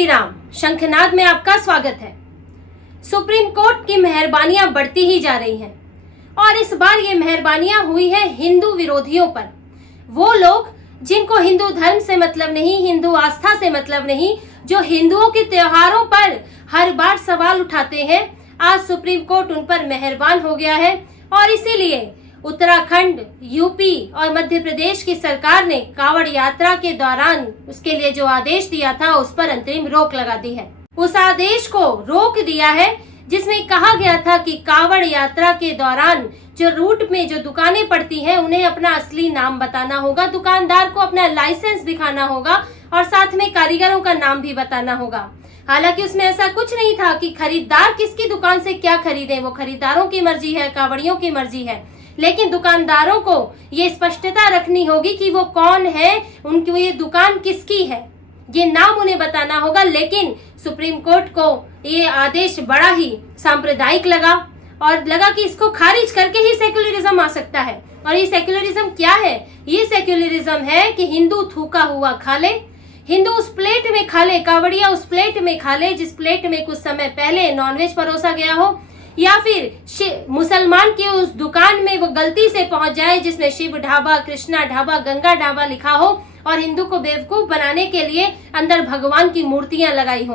श्री राम। शंखनाद में आपका स्वागत है। सुप्रीम कोर्ट की मेहरबानियां बढ़ती ही जा रही हैं और इस बार ये मेहरबानियां हुई है हिंदू विरोधियों पर। वो लोग जिनको हिंदू धर्म से मतलब नहीं, हिंदू आस्था से मतलब नहीं, जो हिंदुओं के त्योहारों पर हर बार सवाल उठाते हैं, आज सुप्रीम कोर्ट उन पर मेहरबान हो गया है और इसीलिए उत्तराखंड, यूपी और मध्य प्रदेश की सरकार ने कांवड़ यात्रा के दौरान उसके लिए जो आदेश दिया था उस पर अंतरिम रोक लगा दी है। उस आदेश को रोक दिया है जिसमें कहा गया था कि कांवड़ यात्रा के दौरान जो रूट में जो दुकानें पड़ती हैं उन्हें अपना असली नाम बताना होगा, दुकानदार को अपना लाइसेंस दिखाना होगा और साथ में कारीगरों का नाम भी बताना होगा। हालांकि उसमें ऐसा कुछ नहीं था कि खरीदार किसकी दुकान से क्या खरीदे, वो खरीदारों की मर्जी है, कांवड़ियों की मर्जी है, लेकिन दुकानदारों को ये स्पष्टता रखनी होगी कि वो कौन है, उनकी ये दुकान किसकी है, ये नाम उन्हें बताना होगा। लेकिन सुप्रीम कोर्ट को ये आदेश बड़ा ही सांप्रदायिक लगा और लगा कि इसको खारिज करके ही सेक्युलरिज्म आ सकता है। और ये सेक्युलरिज्म क्या है? ये सेक्युलरिज्म है कि हिंदू थूका हुआ खा ले, हिंदू उस प्लेट में खा ले, कांवड़िया उस प्लेट में खा ले जिस प्लेट में कुछ समय पहले नॉनवेज परोसा गया हो, या फिर मुसलमान की उस दुकान में वो गलती से पहुंच जाए जिसमें शिव ढाबा, कृष्णा ढाबा, गंगा ढाबा लिखा हो और हिंदू को बेवकूफ बनाने के लिए अंदर भगवान की मूर्तियां लगाई हो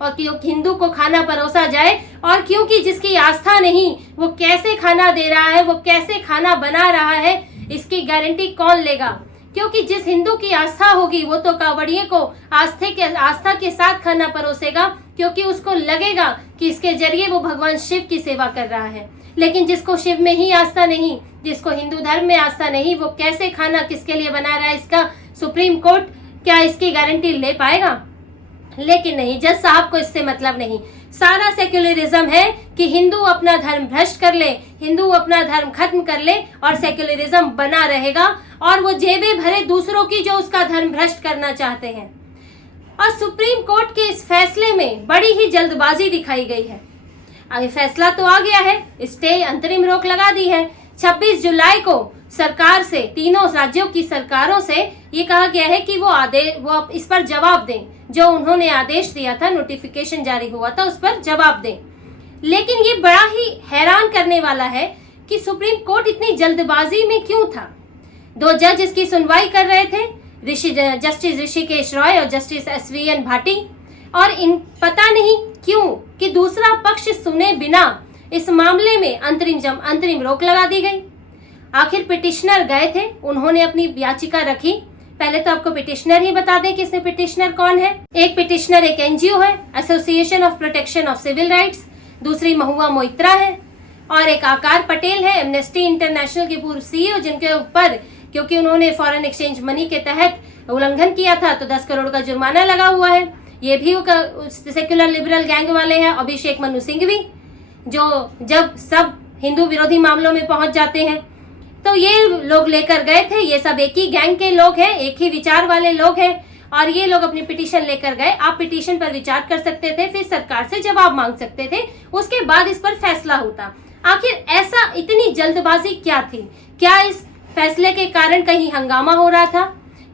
और हिंदू को खाना परोसा जाए। और क्योंकि जिसकी आस्था नहीं वो कैसे खाना दे रहा है, वो कैसे खाना बना रहा है, इसकी गारंटी कौन लेगा? क्योंकि जिस हिंदू की आस्था होगी वो तो कांवड़िये को आस्था के साथ खाना परोसेगा, क्योंकि उसको लगेगा कि इसके जरिए वो भगवान शिव की सेवा कर रहा है। लेकिन जिसको शिव में ही आस्था नहीं, जिसको हिंदू धर्म में आस्था नहीं, वो कैसे खाना किसके लिए बना रहा है, इसका सुप्रीम कोर्ट क्या इसकी गारंटी ले पाएगा? लेकिन नहीं, जज साहब को इससे मतलब नहीं। सारा सेक्युलरिज्म है कि हिंदू अपना धर्म भ्रष्ट कर ले, हिंदू अपना धर्म खत्म कर ले और सेक्युलरिज्म बना रहेगा और वो जेबें भरे दूसरों की जो उसका धर्म भ्रष्ट करना चाहते हैं। और सुप्रीम कोर्ट के इस फैसले में बड़ी ही जल्दबाजी दिखाई गई है। अभी फैसला तो आ गया है, स्टे अंतरिम रोक लगा दी है। 26 जुलाई को सरकार से, तीनों राज्यों की सरकारों से ये कहा गया है कि वो इस पर जवाब दें, जो उन्होंने आदेश दिया था, नोटिफिकेशन जारी हुआ था, उस पर जवाब दें। लेकिन ये बड़ा ही हैरान करने वाला है कि सुप्रीम कोर्ट इतनी जल्दबाजी में क्यों था। 2 जज इसकी सुनवाई कर रहे थे, जस्टिस ऋषिकेश रॉय और जस्टिस SVN भाटी, और पता नहीं क्यों कि दूसरा पक्ष सुने बिना इस मामले में अंतरिम रोक लगा दी गई। आखिर पिटिशनर गए थे, उन्होंने अपनी याचिका रखी। पहले तो आपको पिटिशनर ही बता दें कि इसमें पिटिशनर कौन है। एक पिटिशनर एक NGO है, association of protection of civil rights, दूसरी महुआ मोइत्रा है और एक आकार पटेल है, एमनेस्टी इंटरनेशनल के पूर्व CEO, जिनके ऊपर क्योंकि उन्होंने फॉरेन एक्सचेंज मनी के तहत उल्लंघन किया था तो 10 करोड़ का जुर्माना लगा हुआ है। ये भी सेक्युलर लिबरल गैंग वाले हैं। अभिषेक मनु सिंघवी, जो जब सब हिंदू विरोधी मामलों में पहुंच जाते हैं तो ये लोग लेकर गए थे। ये सब एक ही गैंग के लोग हैं, एक ही विचार वाले लोग हैं और ये लोग अपनी पिटीशन लेकर गए। आप पिटीशन पर विचार कर सकते थे, फिर सरकार से जवाब मांग सकते थे, उसके बाद इस पर फैसला होता। आखिर ऐसा इतनी जल्दबाजी क्या थी? क्या इस फैसले के कारण कहीं हंगामा हो रहा था?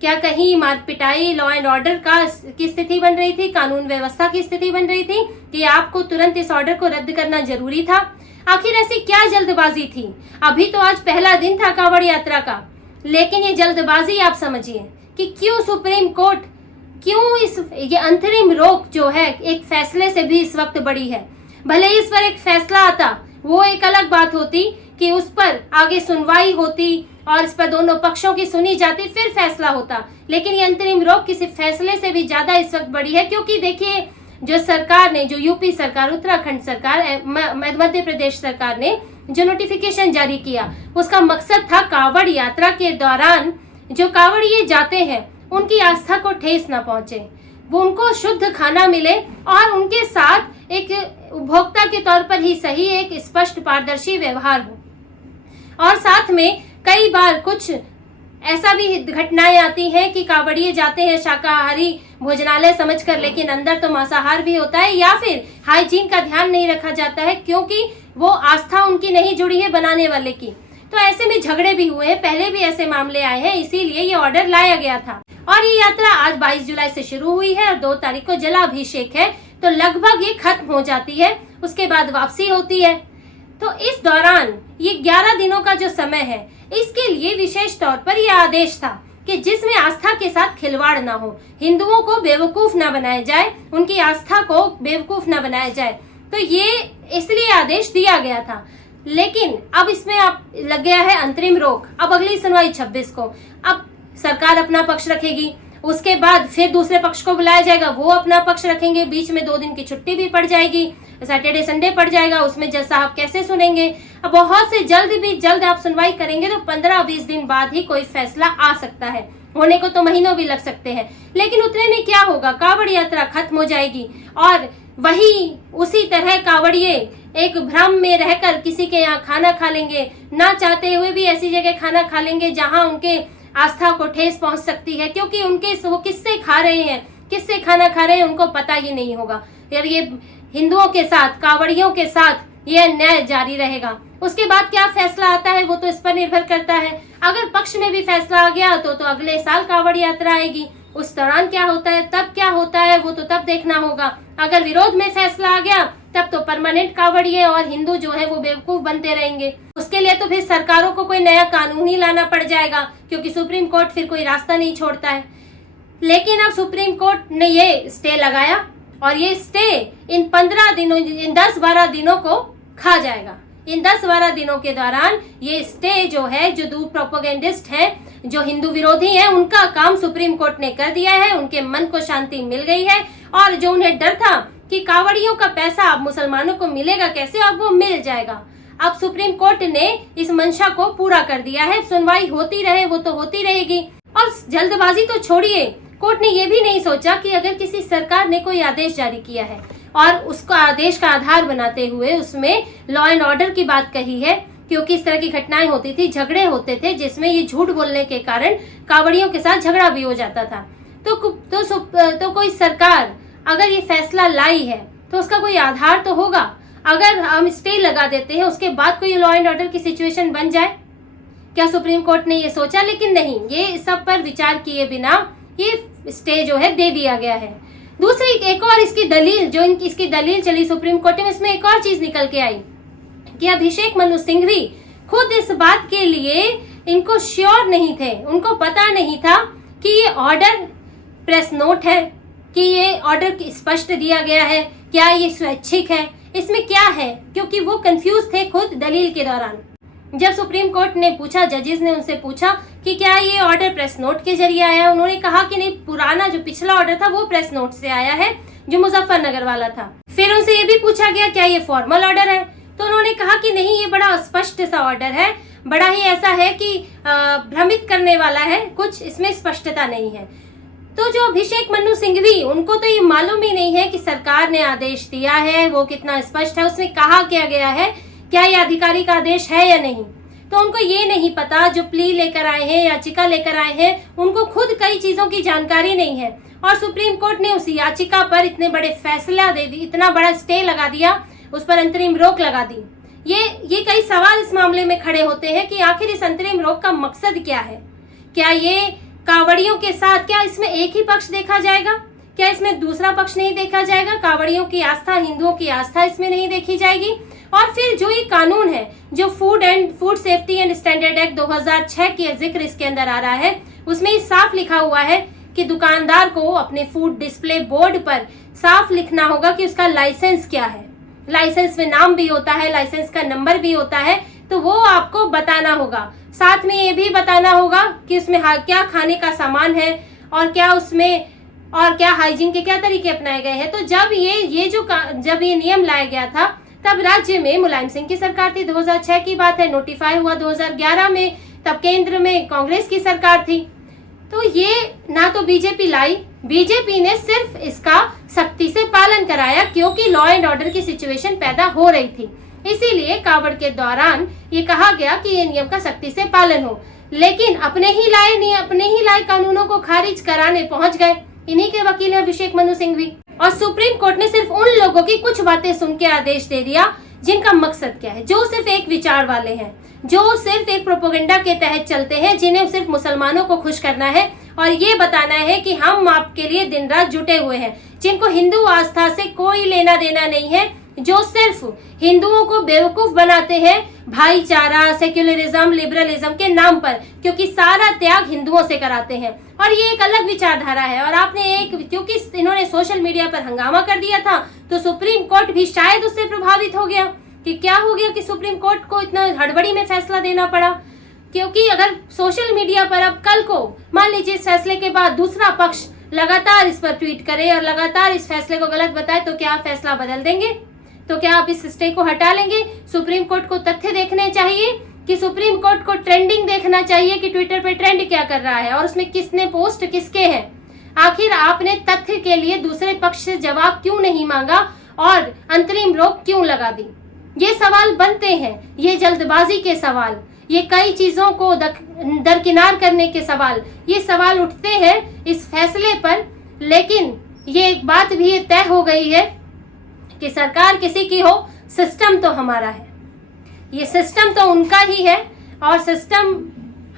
क्या कहीं मार पिटाई, लॉ एंड ऑर्डर की स्थिति बन रही थी, कानून व्यवस्था की स्थिति बन रही थी कि आपको तुरंत इस ऑर्डर को रद्द करना जरूरी था? आखिर ऐसी क्या जल्दबाजी थी? अभी तो आज पहला दिन था कांवड़ यात्रा का, लेकिन ये जल्दबाजी आप समझिए कि क्यों सुप्रीम कोर्ट, क्यों ये अंतरिम रोक जो है एक फैसले से भी इस वक्त बड़ी है। भले इस पर एक फैसला आता वो एक अलग बात होती कि उस पर आगे सुनवाई होती और इस पर दोनों पक्षों की सुनी जाती, फिर फैसला होता, लेकिन ये अंतरिम रोक किसी फैसले से भी ज्यादा इस वक्त बड़ी है। क्योंकि देखिए, जो सरकार ने, जो यूपी सरकार, उत्तराखंड सरकार, मध्य प्रदेश सरकार ने जो नोटिफिकेशन जारी किया, उसका मकसद था कांवड़ यात्रा के दौरान जो कांवड़िये जाते हैं उनकी आस्था को ठेस न पहुंचे, वो उनको शुद्ध खाना मिले और उनके साथ एक उपभोक्ता के तौर पर ही सही एक स्पष्ट पारदर्शी व्यवहार हो। और साथ में कई बार कुछ ऐसा भी घटनाएं आती हैं कि कांवड़िये जाते हैं शाकाहारी भोजनालय समझकर, लेकिन अंदर तो मांसाहार भी होता है, या फिर हाइजीन का ध्यान नहीं रखा जाता है क्योंकि वो आस्था उनकी नहीं जुड़ी है बनाने वाले की। तो ऐसे में झगड़े भी हुए हैं, पहले भी ऐसे मामले आए हैं, इसीलिए ये ऑर्डर लाया गया था। और ये यात्रा आज 22 जुलाई से शुरू हुई है और 2 तारीख को जलाभिषेक है, तो लगभग ये खत्म हो जाती है, उसके बाद वापसी होती है। तो इस दौरान ये 11 दिनों का जो समय है, इसके लिए विशेष तौर पर यह आदेश था कि जिसमें आस्था के साथ खिलवाड़ ना हो, हिंदुओं को बेवकूफ ना बनाया जाए, उनकी आस्था को बेवकूफ ना बनाया जाए, तो ये इसलिए आदेश दिया गया था। लेकिन अब इसमें अब लग गया है अंतरिम रोक। अब अगली सुनवाई 26 को, अब सरकार अपना पक्ष रखेगी, उसके बाद फिर दूसरे पक्ष को बुलाया जाएगा, वो अपना पक्ष रखेंगे, बीच में 2 दिन की छुट्टी भी पड़ जाएगी, सैटरडे संडे पड़ जाएगा, उसमें जज साहब कैसे सुनेंगे। अब बहुत से जल्द आप सुनवाई करेंगे तो 15-20 दिन बाद ही कोई फैसला आ सकता है, होने को तो महीनों भी लग सकते हैं। लेकिन उतने में क्या होगा, कांवड़ यात्रा खत्म हो जाएगी और वही उसी तरह कांवड़िए एक भ्रम में रहकर किसी के यहाँ खाना खा लेंगे, ना चाहते हुए भी ऐसी जगह खाना खा लेंगे जहाँ उनके आस्था को ठेस पहुंच सकती है, क्योंकि उनके वो किससे खा रहे हैं, किससे खाना खा रहे हैं, उनको पता ही नहीं होगा। यार ये हिंदुओं के साथ, कांवड़ियों के साथ ये अन्याय जारी रहेगा। उसके बाद क्या फैसला आता है वो तो इस पर निर्भर करता है। अगर पक्ष में भी फैसला आ गया तो अगले साल कांवड़ यात्रा आएगी, उस दौरान क्या होता है, तब क्या होता है वो तो तब देखना होगा। अगर विरोध में फैसला आ गया तब तो परमानेंट कांवड़िए और हिंदू जो है वो बेवकूफ बनते रहेंगे। उसके लिए तो फिर सरकारों को कोई नया कानून ही लाना पड़ जाएगा, क्योंकि सुप्रीम कोर्ट फिर कोई रास्ता नहीं छोड़ता है। लेकिन अब सुप्रीम कोर्ट ने ये स्टे लगाया और ये स्टे इन 15 दिनों, इन 10-12 दिनों को खा जाएगा। इन 10-12 दिनों के दौरान ये स्टे जो है, जो दूर प्रोपेगेंडिस्ट है, जो हिंदू विरोधी है, उनका काम सुप्रीम कोर्ट ने कर दिया है, उनके मन को शांति मिल गई है। और जो उन्हें डर था कि कांवड़ियों का पैसा अब मुसलमानों को मिलेगा कैसे, अब वो मिल जाएगा। अब सुप्रीम कोर्ट ने इस मंशा को पूरा कर दिया है। सुनवाई होती रहे वो तो होती रहेगी। और जल्दबाजी तो छोड़िए, कोर्ट ने ये भी नहीं सोचा कि अगर किसी सरकार ने कोई आदेश जारी किया है और उसको आदेश का आधार बनाते हुए उसमें लॉ एंड ऑर्डर की बात कही है, क्योंकि इस तरह की घटनाएं होती थी, झगड़े होते थे जिसमें ये झूठ बोलने के कारण कांवड़ियों के साथ झगड़ा भी हो जाता था। तो कोई सरकार अगर ये फैसला लाई है तो उसका कोई आधार तो होगा। अगर हम स्टे लगा देते हैं उसके बाद कोई लॉ एंड ऑर्डर की सिचुएशन बन जाए, क्या सुप्रीम कोर्ट ने ये सोचा? लेकिन नहीं, ये सब पर विचार किए बिना ये स्टे जो है दे दिया गया है। दूसरी एक और इसकी दलील, जो इसकी दलील चली सुप्रीम कोर्ट में, इसमें एक और चीज निकल के आई कि अभिषेक मनु सिंघवी खुद इस बात के लिए इनको श्योर नहीं थे, उनको पता नहीं था कि ये ऑर्डर प्रेस नोट है, कि ये ऑर्डर स्पष्ट दिया गया है, क्या ये स्वैच्छिक है, इसमें क्या है, क्योंकि वो कंफ्यूज थे खुद दलील के दौरान। जब सुप्रीम कोर्ट ने पूछा, जजेस ने उनसे पूछा कि क्या ये ऑर्डर प्रेस नोट के जरिए आया, उन्होंने कहा कि नहीं, पुराना जो पिछला ऑर्डर था वो प्रेस नोट से आया है, जो मुजफ्फरनगर वाला था। फिर उनसे ये भी पूछा गया क्या ये फॉर्मल ऑर्डर है, तो उन्होंने कहा कि नहीं, ये बड़ा स्पष्ट सा ऑर्डर है, बड़ा ही ऐसा है कि भ्रमित करने वाला है, कुछ इसमें स्पष्टता नहीं है। तो जो अभिषेक मनु सिंघवी, उनको तो ये मालूम ही नहीं है कि सरकार ने आदेश दिया है वो कितना स्पष्ट है, उसमें कहा क्या गया है, क्या ये आधिकारिक आदेश है या नहीं। तो उनको ये नहीं पता, जो प्ली लेकर आए हैं, याचिका लेकर आए हैं, उनको खुद कई चीजों की जानकारी नहीं है। और सुप्रीम कोर्ट ने उस याचिका पर इतने बड़े फैसला दे दी, इतना बड़ा स्टे लगा दिया, उस पर अंतरिम रोक लगा दी। ये कई सवाल इस मामले में खड़े होते हैं कि आखिर इस अंतरिम रोक का मकसद क्या है। क्या ये कांवड़ियों के साथ, क्या इसमें एक ही पक्ष देखा जाएगा, क्या इसमें दूसरा पक्ष नहीं देखा जाएगा, कांवड़ियों की आस्था, हिंदुओं की आस्था इसमें नहीं देखी जाएगी। और फिर जो ये कानून है, जो food safety and standard act 2006 की जिक्र इसके अंदर आ रहा है, उसमें साफ लिखा हुआ है कि दुकानदार को अपने फूड डिस्प्ले बोर्ड पर साफ लिखना होगा कि उसका लाइसेंस क्या है। लाइसेंस में नाम भी होता है, लाइसेंस का नंबर भी होता है, तो वो आपको बताना होगा। साथ में ये भी बताना होगा कि उसमें क्या खाने का सामान है और क्या उसमें, और क्या हाइजीन के क्या तरीके अपनाए गए हैं। तो जब ये नियम लाया गया था तब राज्य में मुलायम सिंह की सरकार थी, 2006 की बात है, नोटिफाई हुआ 2011 में, तब केंद्र में कांग्रेस की सरकार थी। तो ये ना तो बीजेपी लाई, बीजेपी ने सिर्फ इसका सख्ती से पालन कराया, क्योंकि लॉ एंड ऑर्डर की सिचुएशन पैदा हो रही थी। इसीलिए कांवड़ के दौरान ये कहा गया कि ये नियम का सख्ती से पालन हो। लेकिन अपने ही लाए कानूनों को खारिज कराने पहुंच गए इन्हीं के वकील अभिषेक मनु सिंघवी। और सुप्रीम कोर्ट ने सिर्फ उन लोगों की कुछ बातें सुन के आदेश दे दिया जिनका मकसद क्या है, जो सिर्फ एक विचार वाले हैं, जो सिर्फ एक प्रोपेगेंडा के तहत चलते हैं, जिन्हें सिर्फ मुसलमानों को खुश करना है और ये बताना है कि हम आपके लिए दिन रात जुटे हुए हैं, जिनको हिंदू आस्था से कोई लेना देना नहीं है, जो सिर्फ हिंदुओं को बेवकूफ बनाते हैं भाईचारा, सेक्युलरिज्म, लिबरलिज्म के नाम पर, क्योंकि सारा त्याग हिंदुओं से कराते हैं। और ये एक अलग विचारधारा है। और आपने क्योंकि इन्होंने सोशल मीडिया पर हंगामा कर दिया था, तो सुप्रीम कोर्ट भी शायद उससे प्रभावित हो गया कि क्या हो गया कि सुप्रीम कोर्ट को इतना हड़बड़ी में फैसला देना पड़ा। क्योंकि अगर सोशल मीडिया पर अब कल को मान लीजिए इस फैसले के बाद दूसरा पक्ष लगातार इस पर ट्वीट करे और लगातार इस फैसले को गलत बताए, तो क्या आप फैसला बदल देंगे? तो क्या आप इस स्टे को हटा लेंगे? सुप्रीम कोर्ट को तथ्य देखने चाहिए कि सुप्रीम कोर्ट को ट्रेंडिंग देखना चाहिए कि ट्विटर पे ट्रेंड क्या कर रहा है और उसमें किसने पोस्ट किसके हैं। आखिर आपने तथ्य के लिए दूसरे पक्ष से जवाब क्यों नहीं मांगा और अंतरिम रोक क्यों लगा दी? ये सवाल बनते हैं, ये जल्दबाजी के सवाल, ये कई चीजों को दरकिनार करने के सवाल, ये सवाल उठते हैं इस फैसले पर। लेकिन ये एक बात भी तय हो गई है कि सरकार किसी की हो, सिस्टम तो हमारा है। ये सिस्टम तो उनका ही है और सिस्टम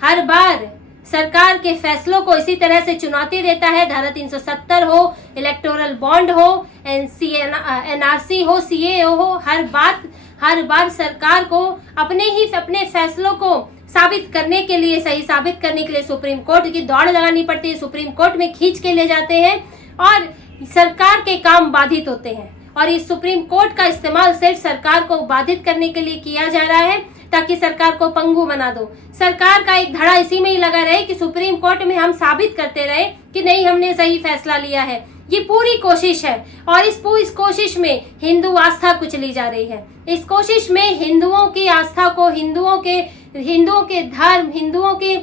हर बार सरकार के फैसलों को इसी तरह से चुनौती देता है। धारा 370 हो, इलेक्टोरल बॉन्ड हो, एनआरसी हो, सीए हो, हर बार सरकार को अपने फैसलों को साबित करने के लिए, सही साबित करने के लिए सुप्रीम कोर्ट की दौड़ लगानी पड़ती है। सुप्रीम कोर्ट में खींच के ले जाते हैं और सरकार के काम बाधित होते हैं। और इस सुप्रीम कोर्ट का इस्तेमाल सिर्फ सरकार को बाधित करने के लिए किया जा रहा है, ताकि सरकार को पंगु बना दो। सरकार का एक धड़ा इसी में ही लगा रहे कि सुप्रीम कोर्ट में हम साबित करते रहे कि नहीं, हमने सही फैसला लिया है। ये पूरी कोशिश है और इस कोशिश में हिंदू आस्था कुचली जा रही है। इस कोशिश में हिंदुओं की आस्था को, हिंदुओं के धर्म, हिंदुओं के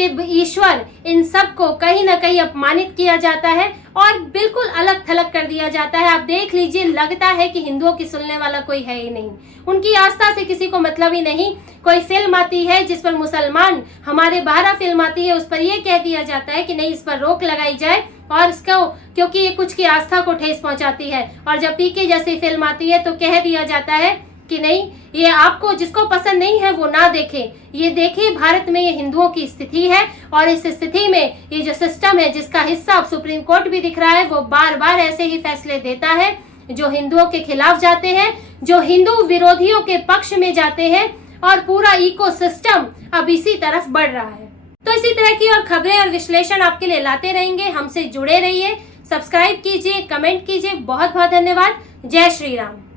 ईश्वर, इन सब को कहीं ना कहीं अपमानित किया जाता है और बिल्कुल अलग थलग कर दिया जाता है। आप देख लीजिए, लगता है कि हिंदुओं की सुनने वाला कोई है ही नहीं, उनकी आस्था से किसी को मतलब ही नहीं। कोई फिल्म आती है जिस पर मुसलमान, हमारे 12 फिल्म आती है, उस पर यह कह दिया जाता है कि नहीं, इस पर रोक लगाई जाए और इसको, क्योंकि ये कुछ की आस्था को ठेस पहुंचाती है। और जब पीके जैसी फिल्म आती है तो कह दिया जाता है कि नहीं, ये आपको जिसको पसंद नहीं है वो ना देखे। ये देखिए, भारत में ये हिंदुओं की स्थिति है और इस स्थिति में ये जो सिस्टम है, जिसका हिस्सा अब सुप्रीम कोर्ट भी दिख रहा है, वो बार बार ऐसे ही फैसले देता है जो हिंदुओं के खिलाफ जाते हैं, जो हिंदू विरोधियों के पक्ष में जाते हैं और पूरा इकोसिस्टम अब इसी तरफ बढ़ रहा है। तो इसी तरह की और खबरें और विश्लेषण आपके लिए लाते रहेंगे। हमसे जुड़े रहिए, सब्सक्राइब कीजिए, कमेंट कीजिए। बहुत बहुत धन्यवाद। जय श्री राम।